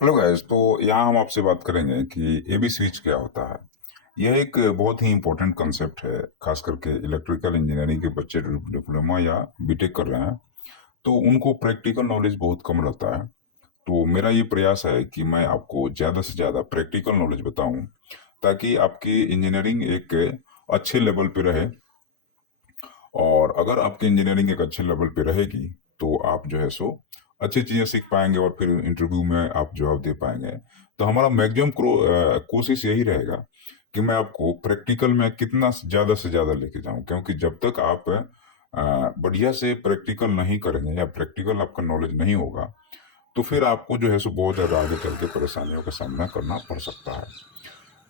Hello guys. तो यहाँ हम आपसे बात करेंगे कि एबी स्विच क्या होता है। यह एक बहुत ही इम्पोर्टेंट कंसेप्ट है, खास करके इलेक्ट्रिकल इंजीनियरिंग के बच्चे जो डिप्लोमा या बीटेक कर रहे हैं तो उनको प्रैक्टिकल नॉलेज बहुत कम रहता है। तो मेरा ये प्रयास है कि मैं आपको ज़्यादा से ज़्यादा प्रैक्टिकल नॉलेज बताऊं, ताकि आपकी इंजीनियरिंग एक अच्छे लेवल पे रहे। और अगर आपकी इंजीनियरिंग एक अच्छे लेवल पे रहेगी तो आप जो है सो अच्छी चीज़ें सीख पाएंगे और फिर इंटरव्यू में आप जवाब दे पाएंगे। तो हमारा मैक्सिमम कोशिश यही रहेगा कि मैं आपको प्रैक्टिकल में कितना ज़्यादा से ज़्यादा लेके जाऊं, क्योंकि जब तक आप बढ़िया से प्रैक्टिकल नहीं करेंगे या प्रैक्टिकल आपका नॉलेज नहीं होगा तो फिर आपको जो है सो बहुत ज़्यादा आगे चल के परेशानियों का सामना करना पड़ सकता है।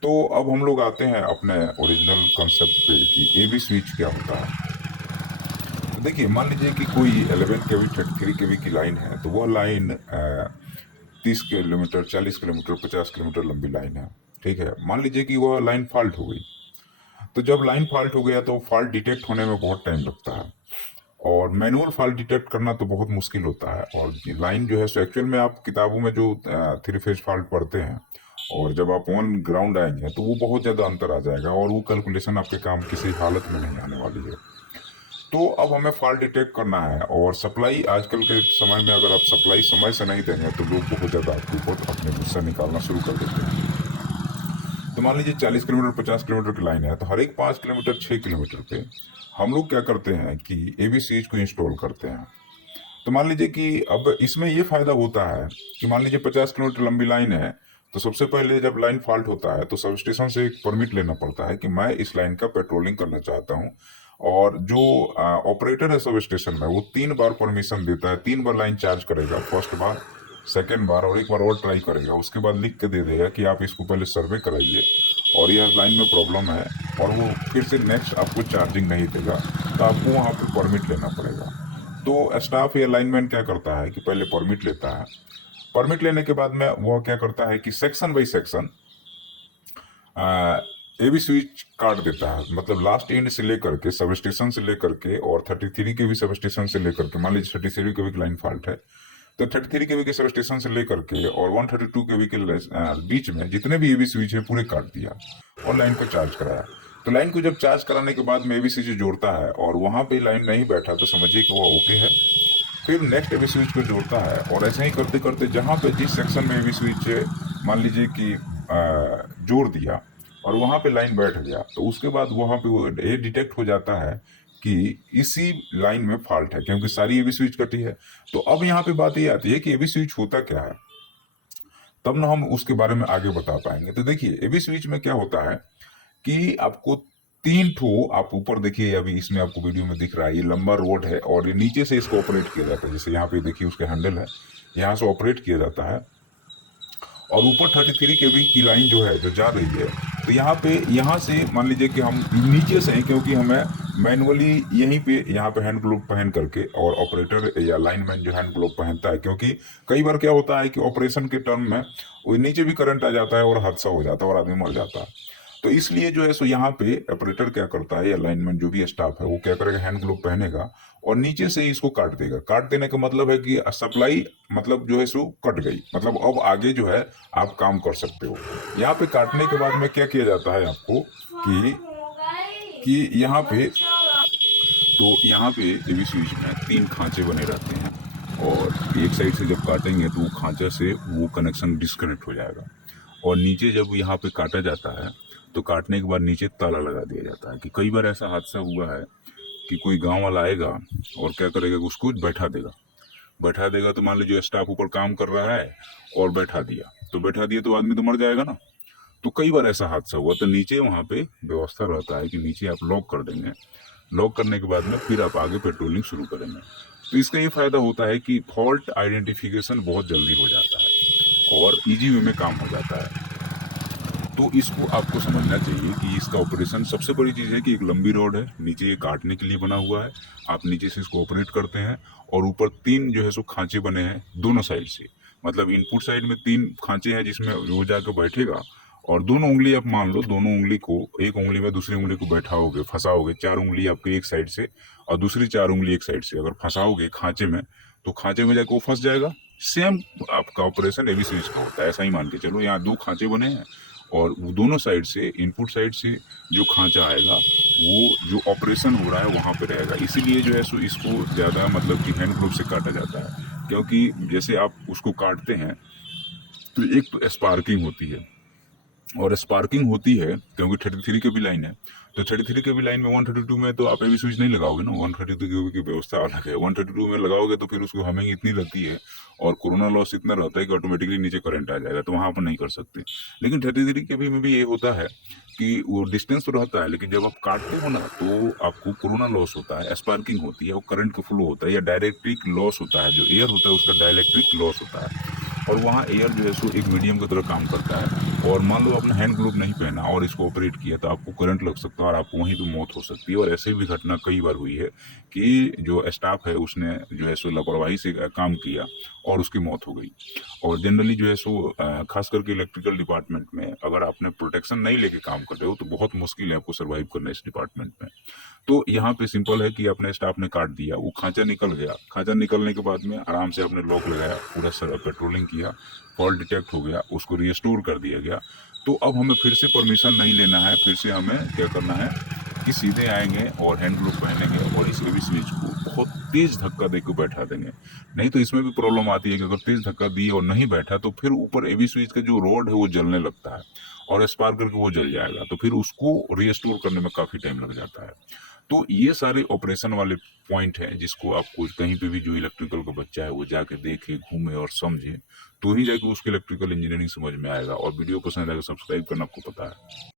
तो अब हम लोग आते हैं अपने ओरिजिनल कंसेप्ट पे कि एबी स्विच क्या होता है। तो देखिए, मान लीजिए कि कोई 11 केवी 30 केवी की लाइन है, तो वह लाइन 30 किलोमीटर 40 किलोमीटर 50 किलोमीटर लंबी लाइन है। ठीक है, मान लीजिए कि वह लाइन फॉल्ट हो गई। तो जब लाइन फॉल्ट हो गया तो फॉल्ट डिटेक्ट होने में बहुत टाइम लगता है, और मैनुअल फॉल्ट डिटेक्ट करना तो बहुत मुश्किल होता है। और लाइन जो है सो एक्चुअल में आप किताबों में जो 3 फेज फॉल्ट पढ़ते हैं, और जब आप ऑन ग्राउंड आएंगे तो वो बहुत ज़्यादा अंतर आ जाएगा, और वो कैलकुलेशन आपके काम किसी हालत में नहीं आने वाली है। तो अब हमें फॉल्ट डिटेक्ट करना है, और सप्लाई आजकल के समय में अगर आप सप्लाई समय से नहीं देंगे तो लोग बहुत ज़्यादा आपके ऊपर अपने गुस्सा निकालना शुरू कर देते हैं। तो मान लीजिए 40 किलोमीटर 50 किलोमीटर की लाइन है, तो हर एक 5 किलोमीटर 6 किलोमीटर पे हम लोग क्या करते हैं कि एबीसीज को इंस्टॉल करते हैं। तो मान लीजिए कि अब इसमें ये फायदा होता है कि मान लीजिए 50 किलोमीटर लंबी लाइन है, तो सबसे पहले जब लाइन फॉल्ट होता है तो सब स्टेशन से एक परमिट लेना पड़ता है कि मैं इस लाइन का पेट्रोलिंग करना चाहता हूँ। और जो ऑपरेटर है सब स्टेशन में, वो 3 बार परमिशन देता है, 3 बार लाइन चार्ज करेगा। फर्स्ट बार, सेकेंड बार, और एक बार और ट्राई करेगा। उसके बाद लिख के दे देगा कि आप इसको पहले सर्वे कराइए और यह लाइन में प्रॉब्लम है, और वो फिर से नेक्स्ट आपको चार्जिंग नहीं देगा, तो आपको वहाँ पे परमिट लेना पड़ेगा। तो स्टाफ या लाइनमैन क्या करता है कि पहले परमिट लेता है। परमिट लेने के बाद में वो क्या करता है कि section by section A B switch काट देता है। मतलब लास्ट एंड से लेकर के, सब स्टेशन से लेकर के, और 33 केवी सब स्टेशन से लेकर के, मान लीजिए 33 केवी की लाइन फॉल्ट है, तो 33 केवी के सब स्टेशन से लेकर के और 132 केवी के बीच में जितने भी एबी स्विच है पूरे काट दिया, और लाइन को चार्ज कराया। तो लाइन को जब चार्ज कराने के बाद में एबी स्विच जोड़ता है और वहां पे लाइन नहीं बैठा, तो समझिए कि वो ओके है। फिर नेक्स्ट एबी स्विच को जोड़ता है, और ऐसे ही करते करते जहां पे जिस सेक्शन में एबी स्विच मान लीजिए कि जोड़ दिया और वहां पे लाइन बैठ गया, तो उसके बाद वहां पे वो ये डिटेक्ट हो जाता है कि इसी लाइन में फॉल्ट है, क्योंकि सारी एबी स्विच कटी है। तो अब यहाँ पे बात ये आती है कि एबी स्विच होता क्या है, तब ना हम उसके बारे में आगे बता पाएंगे। तो देखिए, एबी स्विच में क्या होता है कि आपको 3 ठो, आप ऊपर देखिए, अभी इसमें आपको वीडियो में दिख रहा है, ये लंबा रोड है और ये नीचे से इसको ऑपरेट किया जाता है। जैसे यहाँ पे देखिए उसका हैंडल है, यहाँ से ऑपरेट किया जाता है। और ऊपर 33 केवी की लाइन जो है जो जा रही है, तो यहाँ पे, यहाँ से मान लीजिए कि हम नीचे से हैं, क्योंकि हमें मैनुअली यहीं पे, यहाँ पे हैंड ग्लोव पहन करके, और ऑपरेटर या लाइनमैन जो हैंड ग्लोव पहनता है, क्योंकि कई बार क्या होता है कि ऑपरेशन के टर्म में वो नीचे भी करंट आ जाता है और हादसा हो जाता है और आदमी मर जाता है। तो इसलिए जो है सो यहाँ पे ऑपरेटर क्या करता है, या लाइनमैन जो भी स्टाफ है वो क्या करेगा, हैंड ग्लोव पहनेगा और नीचे से ही इसको काट देगा। काट देने का मतलब है कि सप्लाई, मतलब जो है सो कट गई, मतलब अब आगे जो है आप काम कर सकते हो। यहाँ पे काटने के बाद में क्या किया जाता है आपको कि यहाँ पे, तो यहाँ पे एबी स्विच में 3 खांचे बने रहते हैं, और एक साइड से जब काटेंगे तो वो खांचे से वो कनेक्शन डिस्कनेक्ट हो जाएगा। और नीचे जब यहाँ पे काटा जाता है तो काटने के बाद नीचे ताला लगा दिया जाता है। कि कई बार ऐसा हादसा हुआ है कि कोई गांव वाला आएगा और क्या करेगा कि उसको बैठा देगा। बैठा देगा तो मान लीजिए स्टाफ ऊपर काम कर रहा है और बैठा दिया, तो बैठा दिया तो आदमी तो मर जाएगा ना। तो कई बार ऐसा हादसा हुआ, तो नीचे वहाँ पे व्यवस्था रहता है कि नीचे आप लॉक कर देंगे। लॉक करने के बाद में फिर आप आगे पेट्रोलिंग शुरू करेंगे। तो इसका ये फायदा होता है कि फॉल्ट आइडेंटिफिकेशन बहुत जल्दी हो जाता है और इजी वे में काम हो जाता है। तो इसको आपको समझना चाहिए कि इसका ऑपरेशन, सबसे बड़ी चीज़ है कि एक लंबी रोड है, नीचे ये काटने के लिए बना हुआ है। आप नीचे से इसको ऑपरेट करते हैं, और ऊपर 3 जो है सो खांचे बने हैं दोनों साइड से। मतलब इनपुट साइड में 3 खांचे हैं जिसमें वो जाकर बैठेगा, और दोनों उंगली आप मान लो, दोनों उंगली को, एक उंगली में दूसरी उंगली को बैठाओगे, फंसाओगे, 4 उंगली आपके एक साइड से और दूसरी 4 उंगली एक साइड से अगर फंसाओगे खांचे में, तो खांचे में जाकर वो फंस जाएगा। सेम आपका ऑपरेशन एवी स्विच का होता है। ऐसा ही मान के चलो, यहाँ 2 खांचे बने हैं और वो दोनों साइड से, इनपुट साइड से जो खांचा आएगा वो जो ऑपरेशन हो रहा है वहाँ पे रहेगा। इसीलिए जो है सो इसको ज़्यादा मतलब कि हैंड ग्लोव से काटा जाता है, क्योंकि जैसे आप उसको काटते हैं तो एक तो स्पार्किंग होती है, और स्पार्किंग होती है क्योंकि 33 के भी लाइन है। तो 33 के भी लाइन में 132 में तो आप एवी स्विच नहीं लगाओगे ना, 132 की व्यवस्था अलग है। 132 में लगाओगे तो फिर उसको हमिंग इतनी लगती है और कोरोना लॉस इतना रहता है कि ऑटोमेटिकली नीचे करंट आ जाएगा, तो वहां पर नहीं कर सकते। लेकिन 33 के भी में भी ये होता है कि वो डिस्टेंस तो रहता है, लेकिन जब आप काटते हो ना तो आपको कोरोना लॉस होता है, स्पार्किंग होती है, वो करंट का फ्लो होता है, या डायरेक्ट्रिक लॉस होता है। जो एयर होता है उसका डायरेक्ट्रिक लॉस होता है, और वहाँ एयर जो है सो एक मीडियम की तरह काम करता है। और मान लो आपने हैंड ग्लोव नहीं पहना और इसको ऑपरेट किया तो आपको करंट लग सकता है और आपको वहीं पे मौत हो सकती है। और ऐसे भी घटना कई बार हुई है कि जो स्टाफ है उसने जो है सो लापरवाही से काम किया और उसकी मौत हो गई। और जनरली जो है सो खास करके इलेक्ट्रिकल डिपार्टमेंट में अगर आपने प्रोटेक्शन नहीं लेके काम कर रहे हो तो बहुत मुश्किल है आपको सर्वाइव करना इस डिपार्टमेंट में। तो यहाँ पे सिंपल है कि अपने स्टाफ ने काट दिया, वो खांचा निकल गया, खांचा निकलने के बाद में आराम से आपने लॉक लगाया, पूरा सर पेट्रोलिंग किया, फॉल्ट डिटेक्ट हो गया, उसको रिस्टोर कर दिया गया। तो अब हमें फिर से परमिशन नहीं लेना है, फिर से हमें क्या करना है कि सीधे आएंगे और हैंड ग्लोव पहनेंगे और इस एवी स्विच को बहुत तेज धक्का देकर बैठा देंगे। नहीं तो इसमें भी प्रॉब्लम आती है कि अगर तेज धक्का दिए और नहीं बैठा तो फिर ऊपर एवी स्विच का जो रोड है वो जलने लगता है और स्पार्क करके वो जल जाएगा, तो फिर उसको रिस्टोर करने में काफी टाइम लग जाता है। तो ये सारे ऑपरेशन वाले पॉइंट हैं जिसको आपको कहीं पे भी जो इलेक्ट्रिकल का बच्चा है वो जाके देखे, घूमे और समझे, तो ही जाके उसको इलेक्ट्रिकल इंजीनियरिंग समझ में आएगा। और वीडियो पसंद आएगा, सब्सक्राइब करना आपको पता है।